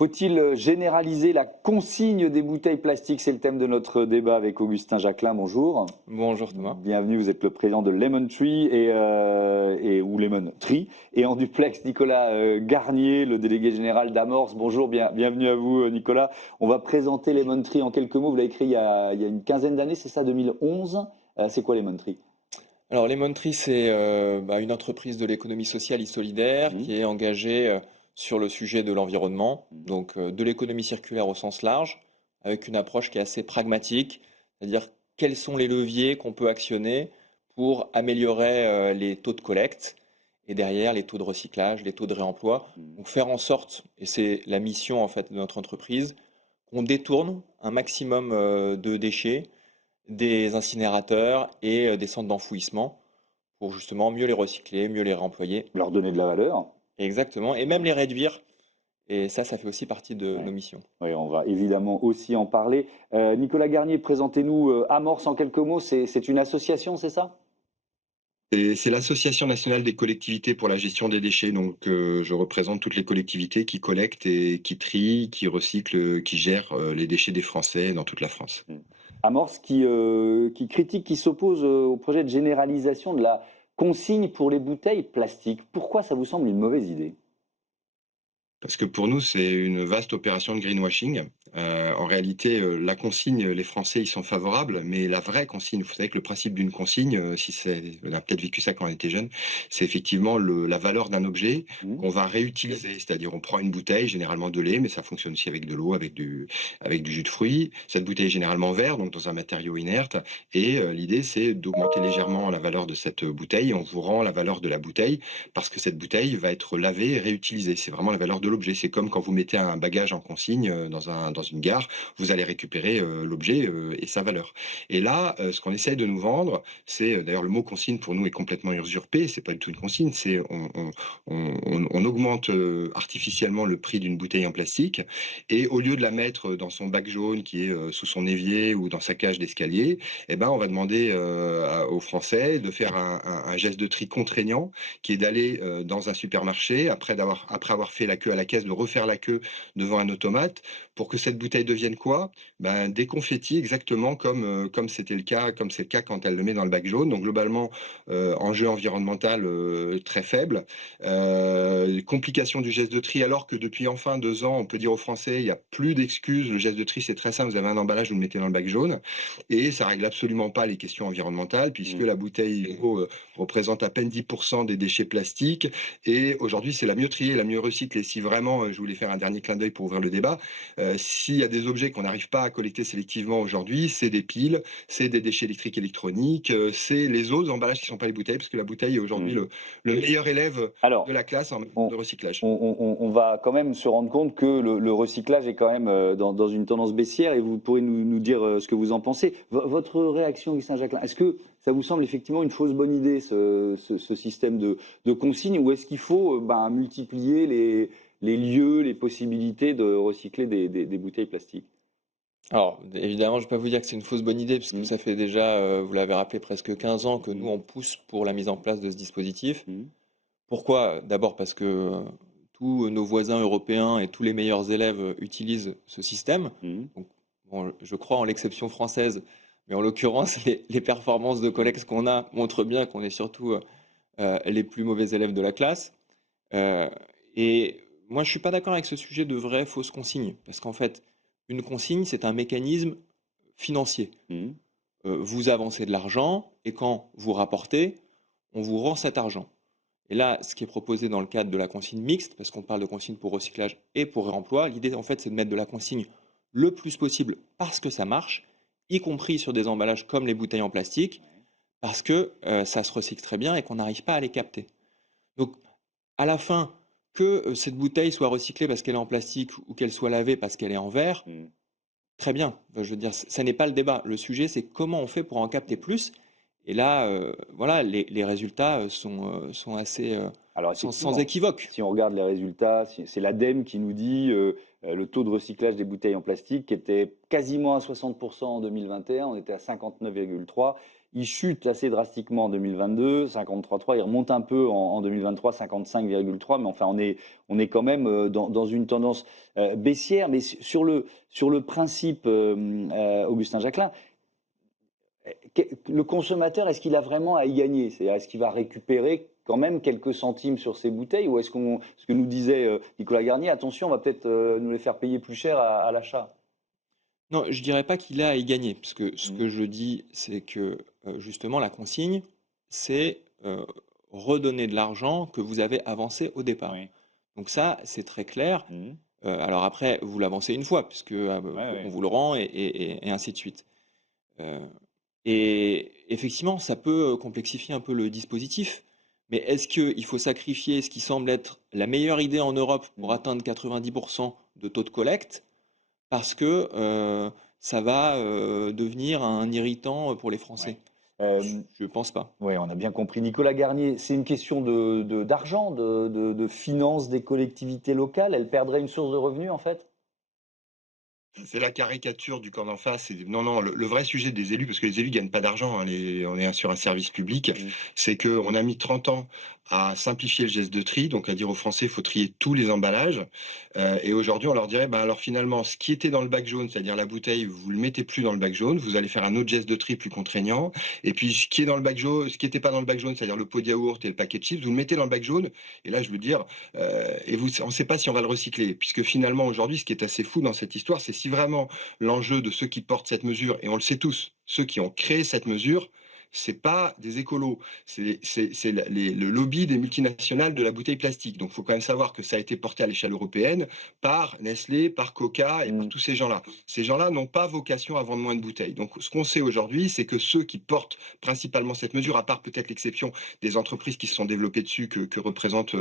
Faut-il généraliser la consigne des bouteilles plastiques? C'est le thème de notre débat avec Augustin Jacquelin. Bonjour. Bonjour Thomas. Bienvenue, vous êtes le président de Lemon Tree ou Lemon Tree. Et en duplex, Nicolas Garnier, le délégué général d'Amorce. Bonjour, bienvenue à vous Nicolas. On va présenter Lemon Tree en quelques mots. Vous l'avez créé il y a une quinzaine d'années, c'est ça, 2011. C'est quoi Lemon Tree? Alors Lemon Tree, c'est une entreprise de l'économie sociale et solidaire qui est engagée sur le sujet de l'environnement, donc de l'économie circulaire au sens large, avec une approche qui est assez pragmatique, c'est-à-dire quels sont les leviers qu'on peut actionner pour améliorer les taux de collecte et derrière les taux de recyclage, les taux de réemploi. Donc faire en sorte, et c'est la mission en fait de notre entreprise, qu'on détourne un maximum de déchets des incinérateurs et des centres d'enfouissement pour justement mieux les recycler, mieux les réemployer. Leur donner de la valeur. Exactement, et même les réduire. Et ça fait aussi partie de nos missions. Oui, on va évidemment aussi en parler. Nicolas Garnier, présentez-nous Amorce en quelques mots. C'est une association, c'est ça? C'est l'Association nationale des collectivités pour la gestion des déchets. Donc, je représente toutes les collectivités qui collectent et qui trient, qui recyclent, qui gèrent les déchets des Français dans toute la France. Amorce qui critique, qui s'oppose au projet de généralisation de la consigne pour les bouteilles plastiques. Pourquoi ça vous semble une mauvaise idée? Parce que pour nous, c'est une vaste opération de greenwashing. En réalité, la consigne, les Français y sont favorables, mais la vraie consigne, vous savez que le principe d'une consigne, on a peut-être vécu ça quand on était jeune, c'est effectivement la valeur d'un objet qu'on va réutiliser. C'est-à-dire, on prend une bouteille, généralement de lait, mais ça fonctionne aussi avec de l'eau, avec du jus de fruits. Cette bouteille est généralement en verre, donc dans un matériau inerte. Et l'idée, c'est d'augmenter légèrement la valeur de cette bouteille. On vous rend la valeur de la bouteille parce que cette bouteille va être lavée et réutilisée. C'est vraiment la valeur de l'objet. C'est comme quand vous mettez un bagage en consigne dans une gare, vous allez récupérer l'objet et sa valeur. Et là, ce qu'on essaye de nous vendre, c'est d'ailleurs le mot consigne pour nous est complètement usurpé. C'est pas du tout une consigne. C'est on augmente artificiellement le prix d'une bouteille en plastique et au lieu de la mettre dans son bac jaune qui est sous son évier ou dans sa cage d'escalier, eh ben on va demander aux Français de faire un geste de tri contraignant qui est d'aller dans un supermarché après avoir fait la queue à la caisse, de refaire la queue devant un automate pour que cette bouteille devienne quoi? Des confettis exactement comme c'était le cas, comme c'est le cas quand elle le met dans le bac jaune. Donc globalement, enjeu environnemental très faible. Complication du geste de tri, alors que depuis enfin 2 ans, on peut dire aux Français, il n'y a plus d'excuses. Le geste de tri, c'est très simple. Vous avez un emballage, vous le mettez dans le bac jaune. Et ça règle absolument pas les questions environnementales, puisque la bouteille représente à peine 10% des déchets plastiques. Et aujourd'hui, c'est la mieux triée, la mieux recyclée. Si vraiment, je voulais faire un dernier clin d'œil pour ouvrir le débat, s'il y a des objets qu'on n'arrive pas à collecter sélectivement aujourd'hui, c'est des piles, c'est des déchets électriques électroniques, c'est les autres emballages qui ne sont pas les bouteilles, parce que la bouteille est aujourd'hui le meilleur élève de la classe en matière de recyclage. On va quand même se rendre compte que le recyclage est quand même dans une tendance baissière et vous pourrez nous dire ce que vous en pensez. Votre réaction, Augustin Jacquelin, est-ce que ça vous semble effectivement une fausse bonne idée, ce système de consigne, ou est-ce qu'il faut multiplier les lieux, les possibilités de recycler des bouteilles plastiques? Alors, évidemment, je ne vais pas vous dire que c'est une fausse bonne idée, puisque ça fait déjà, vous l'avez rappelé, presque 15 ans que nous, on pousse pour la mise en place de ce dispositif. Pourquoi? D'abord parce que tous nos voisins européens et tous les meilleurs élèves utilisent ce système. Donc, bon, je crois en l'exception française, mais en l'occurrence, les performances de collecte qu'on a montrent bien qu'on est surtout les plus mauvais élèves de la classe. Et moi, je ne suis pas d'accord avec ce sujet de vraie fausse consigne, parce qu'en fait, une consigne, c'est un mécanisme financier. Vous avancez de l'argent et quand vous rapportez, on vous rend cet argent. Et là, ce qui est proposé dans le cadre de la consigne mixte, parce qu'on parle de consigne pour recyclage et pour réemploi, l'idée en fait c'est de mettre de la consigne le plus possible parce que ça marche, y compris sur des emballages comme les bouteilles en plastique, parce que ça se recycle très bien et qu'on n'arrive pas à les capter. Donc à la fin, que cette bouteille soit recyclée parce qu'elle est en plastique ou qu'elle soit lavée parce qu'elle est en verre, très bien. Enfin, je veux dire, ça n'est pas le débat. Le sujet, c'est comment on fait pour en capter plus. Et là, voilà, les résultats sont assez Alors sans équivoque. si on regarde les résultats, c'est l'ADEME qui nous dit le taux de recyclage des bouteilles en plastique qui était quasiment à 60% en 2021, on était à 59,3%. il chute assez drastiquement en 2022, 53,3, il remonte un peu en 2023, 55,3, mais enfin on est quand même dans une tendance baissière. Mais sur le principe, Augustin Jacquelin, le consommateur, est-ce qu'il a vraiment à y gagner? C'est-à-dire, est-ce qu'il va récupérer quand même quelques centimes sur ces bouteilles, ou est-ce ce que nous disait Nicolas Garnier, attention, on va peut-être nous les faire payer plus cher à l'achat? Non, je dirais pas qu'il a à y gagner, parce que ce que je dis, c'est que justement la consigne, c'est redonner de l'argent que vous avez avancé au départ. Oui. Donc ça, c'est très clair. Mhm. Alors après, vous l'avancez une fois, puisque Ouais, on ouais. vous le rend et ainsi de suite. Euh, et effectivement, ça peut complexifier un peu le dispositif. Mais est-ce qu'il faut sacrifier ce qui semble être la meilleure idée en Europe pour atteindre 90% de taux de collecte parce que ça va devenir un irritant pour les Français? Je ne pense pas. Oui, on a bien compris. Nicolas Garnier, c'est une question d'argent, de finances des collectivités locales. Elles perdraient une source de revenus, en fait? C'est la caricature du camp d'en face. Non, non, le vrai sujet des élus, parce que les élus gagnent pas d'argent, hein, on est sur un service public, c'est qu'on a mis 30 ans à simplifier le geste de tri, donc à dire aux Français, il faut trier tous les emballages. Et aujourd'hui, on leur dirait, ben alors finalement, ce qui était dans le bac jaune, c'est-à-dire la bouteille, vous le mettez plus dans le bac jaune, vous allez faire un autre geste de tri plus contraignant. Et puis, ce qui est dans le bac jaune, ce qui n'était pas dans le bac jaune, c'est-à-dire le pot de yaourt et le paquet de chips, vous le mettez dans le bac jaune. Et là, je veux dire, on ne sait pas si on va le recycler, puisque finalement, aujourd'hui, ce qui est assez fou dans cette histoire, c'est si vraiment l'enjeu de ceux qui portent cette mesure, et on le sait tous, ceux qui ont créé cette mesure, c'est pas des écolos, c'est le lobby des multinationales de la bouteille plastique. Donc, il faut quand même savoir que ça a été porté à l'échelle européenne par Nestlé, par Coca et par tous ces gens-là. Ces gens-là n'ont pas vocation à vendre moins de bouteilles. Donc, ce qu'on sait aujourd'hui, c'est que ceux qui portent principalement cette mesure, à part peut-être l'exception des entreprises qui se sont développées dessus, que représente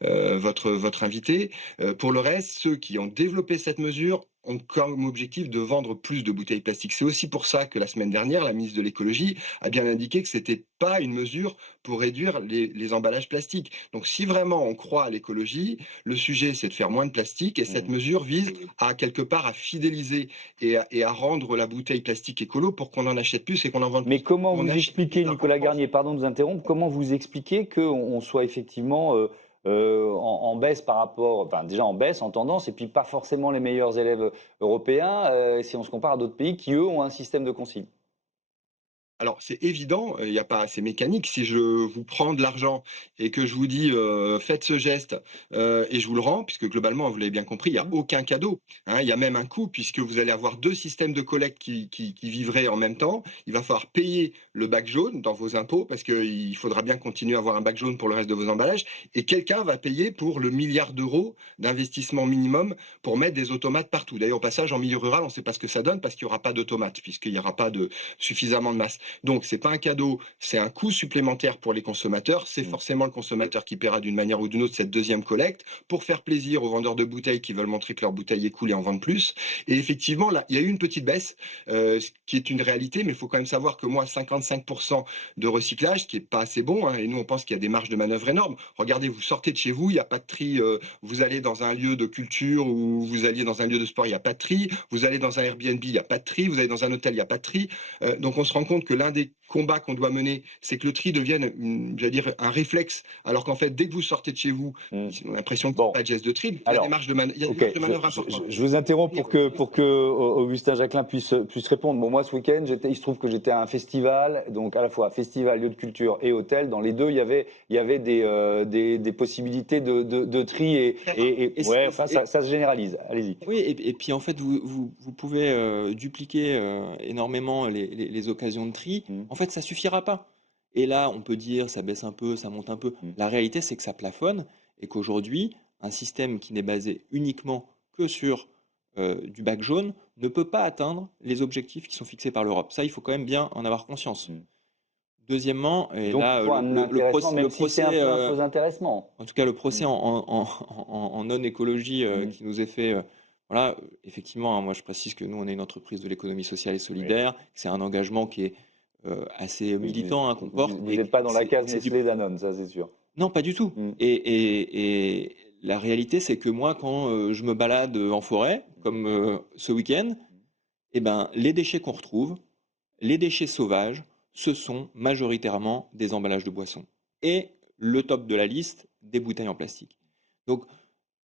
votre invité, pour le reste, ceux qui ont développé cette mesure ont comme objectif de vendre plus de bouteilles plastiques. C'est aussi pour ça que la semaine dernière, la ministre de l'écologie a bien indiqué que ce n'était pas une mesure pour réduire les emballages plastiques. Donc si vraiment on croit à l'écologie, le sujet c'est de faire moins de plastique, et cette mesure vise à quelque part à fidéliser et à rendre la bouteille plastique écolo pour qu'on en achète plus et qu'on en vende plus. Mais comment On vous achète expliquez, plus Nicolas en France. Garnier, pardon de vous interrompre, comment vous expliquez qu'on soit effectivement en baisse par rapport, enfin déjà en baisse, en tendance, et puis pas forcément les meilleurs élèves européens, si on se compare à d'autres pays qui, eux, ont un système de consigne? Alors, c'est évident, il y a pas c'est mécanique. Si je vous prends de l'argent et que je vous dis, «Faites ce geste», et je vous le rends, puisque globalement, vous l'avez bien compris, il y a aucun cadeau, hein. Il y a même un coût puisque vous allez avoir 2 systèmes de collecte qui vivraient en même temps. Il va falloir payer le bac jaune dans vos impôts parce qu'il faudra bien continuer à avoir un bac jaune pour le reste de vos emballages, et quelqu'un va payer pour le milliard d'euros d'investissement minimum pour mettre des automates partout. D'ailleurs, au passage, en milieu rural, on ne sait pas ce que ça donne parce qu'il n'y aura pas d'automates, puisqu'il n'y aura pas suffisamment de masse. Donc, c'est pas un cadeau, c'est un coût supplémentaire pour les consommateurs. C'est forcément le consommateur qui paiera d'une manière ou d'une autre cette deuxième collecte pour faire plaisir aux vendeurs de bouteilles qui veulent montrer que leur bouteille est cool et en vendent plus. Et effectivement, là, il y a eu une petite baisse, ce qui est une réalité, mais il faut quand même savoir que moi, 55% de recyclage, ce qui est pas assez bon, hein, et nous, on pense qu'il y a des marges de manœuvre énormes. Regardez, vous sortez de chez vous, il n'y a pas de tri, vous allez dans un lieu de culture ou vous alliez dans un lieu de sport, il n'y a pas de tri, vous allez dans un Airbnb, il n'y a pas de tri, vous allez dans un hôtel, il n'y a pas de tri. Donc, on se rend compte que l'un des combats qu'on doit mener, c'est que le tri devienne, j'allais dire, un réflexe, alors qu'en fait, dès que vous sortez de chez vous, on a l'impression qu'il n'y a pas de geste de tri. Il y a des marges de manœuvre importantes. Je vous interromps pour que Augustin Jacquelin puisse répondre. Bon, moi, ce week-end, il se trouve que j'étais à un festival, donc à la fois festival, lieu de culture et hôtel. Dans les deux, il y avait des possibilités de tri ouais, enfin, ça se généralise. Allez-y. Oui, et puis en fait, vous pouvez dupliquer énormément les occasions de tri. En fait, ça suffira pas. Et là, on peut dire ça baisse un peu, ça monte un peu. La réalité, c'est que ça plafonne et qu'aujourd'hui, un système qui n'est basé uniquement que sur du bac jaune ne peut pas atteindre les objectifs qui sont fixés par l'Europe. Ça, il faut quand même bien en avoir conscience. Deuxièmement, et Donc, là, il faut un intéressement, même si c'est un peu un faux intéressement. en tout cas, le procès en non-écologie qui nous est fait, voilà, effectivement, hein, moi je précise que nous, on est une entreprise de l'économie sociale et solidaire, que c'est un engagement qui est assez militant, hein, qu'on porte. Vous n'êtes pas dans la case Nestlé Danone, ça c'est sûr. Non, pas du tout. Et la réalité, c'est que moi, quand je me balade en forêt, comme ce week-end, eh ben, les déchets qu'on retrouve, les déchets sauvages, ce sont majoritairement des emballages de boissons. Et le top de la liste, des bouteilles en plastique. Donc,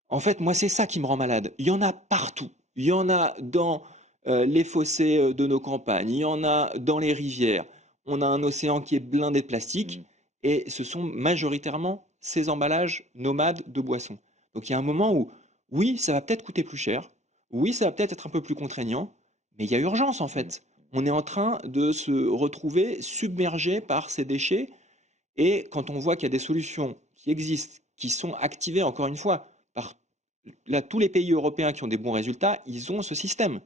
en fait, moi, c'est ça qui me rend malade. Il y en a partout. Il y en a dans les fossés de nos campagnes, il y en a dans les rivières. On a un océan qui est blindé de plastique et ce sont majoritairement ces emballages nomades de boissons. Donc il y a un moment où, oui, ça va peut-être coûter plus cher, oui, ça va peut-être être un peu plus contraignant, mais il y a urgence en fait. On est en train de se retrouver submergé par ces déchets et quand on voit qu'il y a des solutions qui existent, qui sont activées encore une fois par là, tous les pays européens qui ont des bons résultats, ils ont ce système.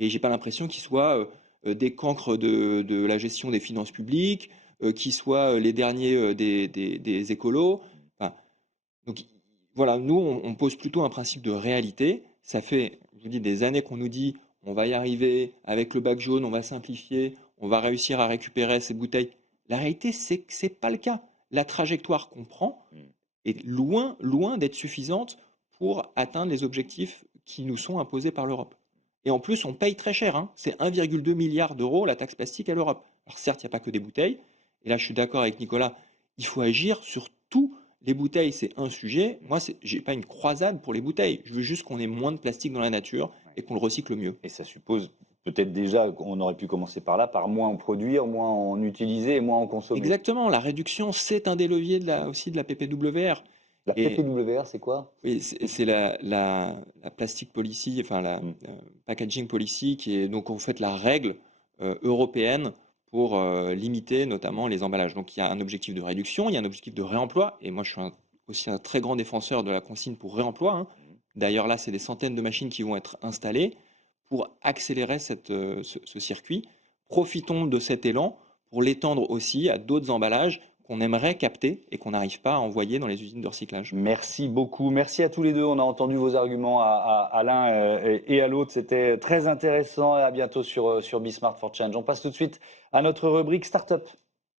Et j'ai pas l'impression qu'ils soient des cancres de la gestion des finances publiques, qu'ils soient les derniers des écolos. Enfin, donc voilà, nous, on pose plutôt un principe de réalité. Ça fait, je vous dis, des années qu'on nous dit on va y arriver avec le bac jaune, on va simplifier, on va réussir à récupérer ces bouteilles. La réalité, c'est que c'est pas le cas. La trajectoire qu'on prend est loin, loin d'être suffisante pour atteindre les objectifs qui nous sont imposés par l'Europe. Et en plus, on paye très cher, hein. C'est 1,2 milliard d'euros la taxe plastique à l'Europe. Alors certes, il n'y a pas que des bouteilles. Et là, je suis d'accord avec Nicolas, il faut agir sur tout. Les bouteilles, c'est un sujet. Moi, je n'ai pas une croisade pour les bouteilles. Je veux juste qu'on ait moins de plastique dans la nature et qu'on le recycle mieux. Et ça suppose peut-être déjà qu'on aurait pu commencer par là, par moins en produire, moins en utiliser et moins en consommer. Exactement. La réduction, c'est un des leviers aussi de la PPWR. La PPWR, c'est quoi? Oui, c'est la plastic policy, enfin la packaging policy, qui est donc en fait la règle européenne pour limiter notamment les emballages. Donc il y a un objectif de réduction, il y a un objectif de réemploi, et moi je suis aussi un très grand défenseur de la consigne pour réemploi, hein. D'ailleurs là, c'est des centaines de machines qui vont être installées pour accélérer ce circuit. Profitons de cet élan pour l'étendre aussi à d'autres emballages qu'on aimerait capter et qu'on n'arrive pas à envoyer dans les usines de recyclage. Merci beaucoup. Merci à tous les deux. On a entendu vos arguments à l'un et à l'autre. C'était très intéressant. Et à bientôt sur Be Smart for Change. On passe tout de suite à notre rubrique Startup.